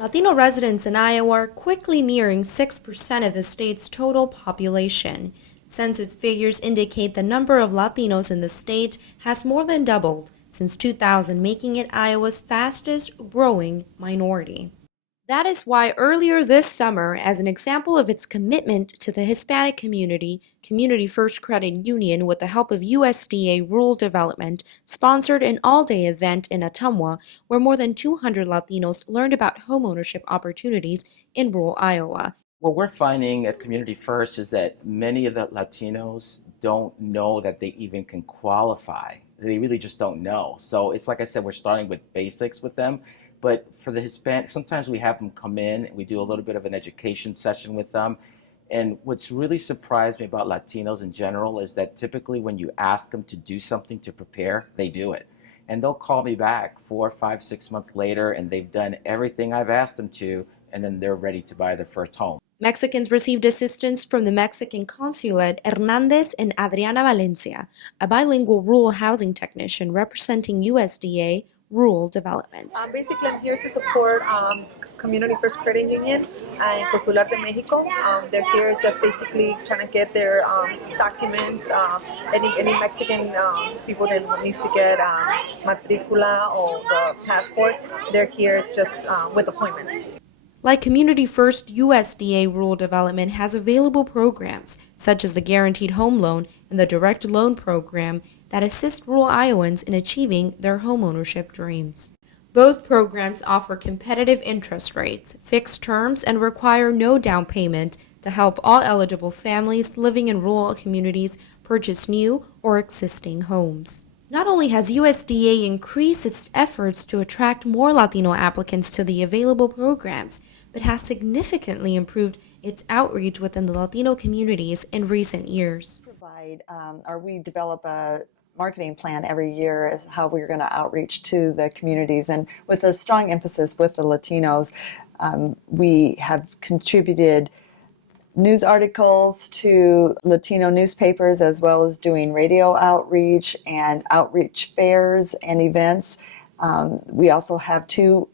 Latino residents in Iowa are quickly nearing 6% of the state's total population. Census figures indicate the number of Latinos in the state has more than doubled since 2000, making it Iowa's fastest growing minority. That is why earlier this summer, as an example of its commitment to the Hispanic community, Community First Credit Union, with the help of USDA Rural Development, sponsored an all-day event in Ottumwa where more than 200 Latinos learned about homeownership opportunities in rural Iowa. What we're finding at Community First is that many of the Latinos don't know that they even can qualify. They really just don't know. So it's like I said, we're starting with basics with them. But for the Hispanic, sometimes we have them come in, we do a little bit of an education session with them. And what's really surprised me about Latinos in general is that typically when you ask them to do something to prepare, they do it. And they'll call me back 4, 5, 6 months later, and they've done everything I've asked them to, and then they're ready to buy their first home. Mexicans received assistance from the Mexican consulate Hernandez and Adriana Valencia, a bilingual rural housing technician representing USDA Rural Development. Basically, I'm here to support Community First Credit Union and Consular de Mexico. They're here just basically trying to get their documents. Any Mexican people that needs to get matricula or the passport, they're here just with appointments. Like Community First, USDA Rural Development has available programs such as the Guaranteed Home Loan and the Direct Loan Program that assist rural Iowans in achieving their homeownership dreams. Both programs offer competitive interest rates, fixed terms, and require no down payment to help all eligible families living in rural communities purchase new or existing homes. Not only has USDA increased its efforts to attract more Latino applicants to the available programs, but has significantly improved its outreach within the Latino communities in recent years. We develop a marketing plan every year as how we're going to outreach to the communities, and with a strong emphasis with the Latinos. We have contributed news articles to Latino newspapers, as well as doing radio outreach and outreach fairs and events. We also have 2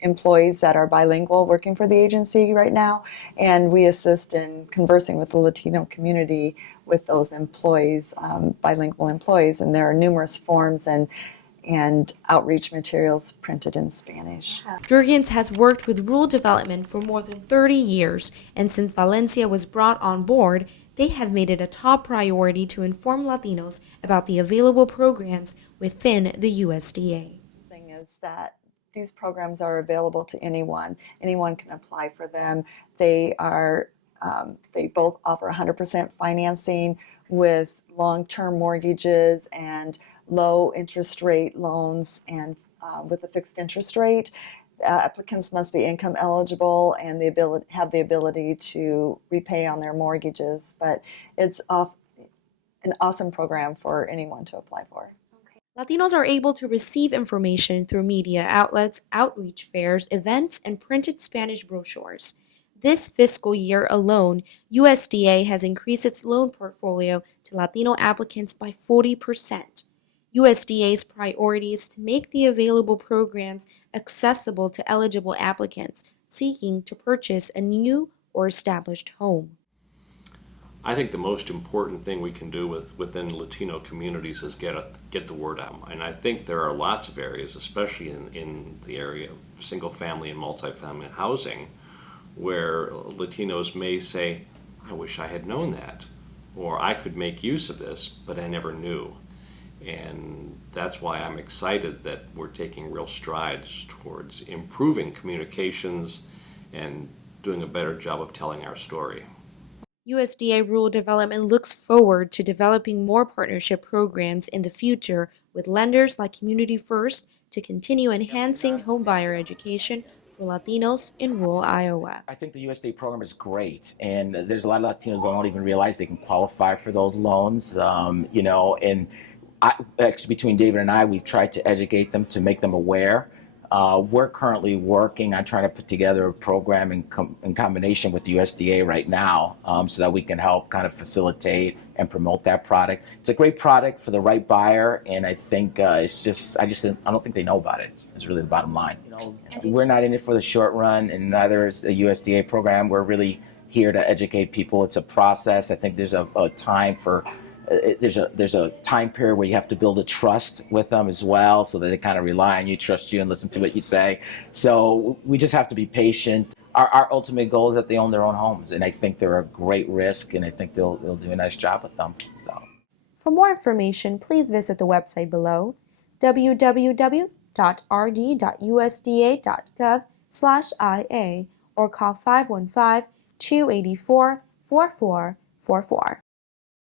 employees that are bilingual working for the agency right now, and we assist in conversing with the Latino community with those employees, bilingual employees, and there are numerous forms and outreach materials printed in Spanish. Jurgens has worked with rural development for more than 30 years, and since Valencia was brought on board, they have made it a top priority to inform Latinos about the available programs within the USDA. The thing is that these programs are available to anyone. Anyone can apply for them. They both offer 100% financing with long-term mortgages and low interest rate loans, and with a fixed interest rate. Applicants must be income eligible and have the ability to repay on their mortgages, but it's an awesome program for anyone to apply for. Latinos are able to receive information through media outlets, outreach fairs, events, and printed Spanish brochures. This fiscal year alone, USDA has increased its loan portfolio to Latino applicants by 40%. USDA's priority is to make the available programs accessible to eligible applicants seeking to purchase a new or established home. I think the most important thing we can do within Latino communities is get the word out. And I think there are lots of areas, especially in the area of single family and multifamily housing, where Latinos may say, I wish I had known that, or I could make use of this, but I never knew. And that's why I'm excited that we're taking real strides towards improving communications and doing a better job of telling our story. USDA Rural Development looks forward to developing more partnership programs in the future with lenders like Community First to continue enhancing homebuyer education for Latinos in rural Iowa. I think the USDA program is great, and there's a lot of Latinos that don't even realize they can qualify for those loans, and actually between David and I, we've tried to educate them to make them aware We're currently working on trying to put together a program in combination with the USDA right now, so that we can help kind of facilitate and promote that product. It's a great product for the right buyer, and I think I don't think they know about it. Is really the bottom line. We're not in it for the short run, and neither is the USDA program. We're really here to educate people. It's a process. I think there's a time for. There's a time period where you have to build a trust with them as well, so that they kind of rely on you, trust you, and listen to what you say. So we just have to be patient. Our ultimate goal is that they own their own homes, and I think they're a great risk, and I think they'll do a nice job with them. So, For more information, please visit the website below, www.rd.usda.gov/IA, or call 515-284-4444.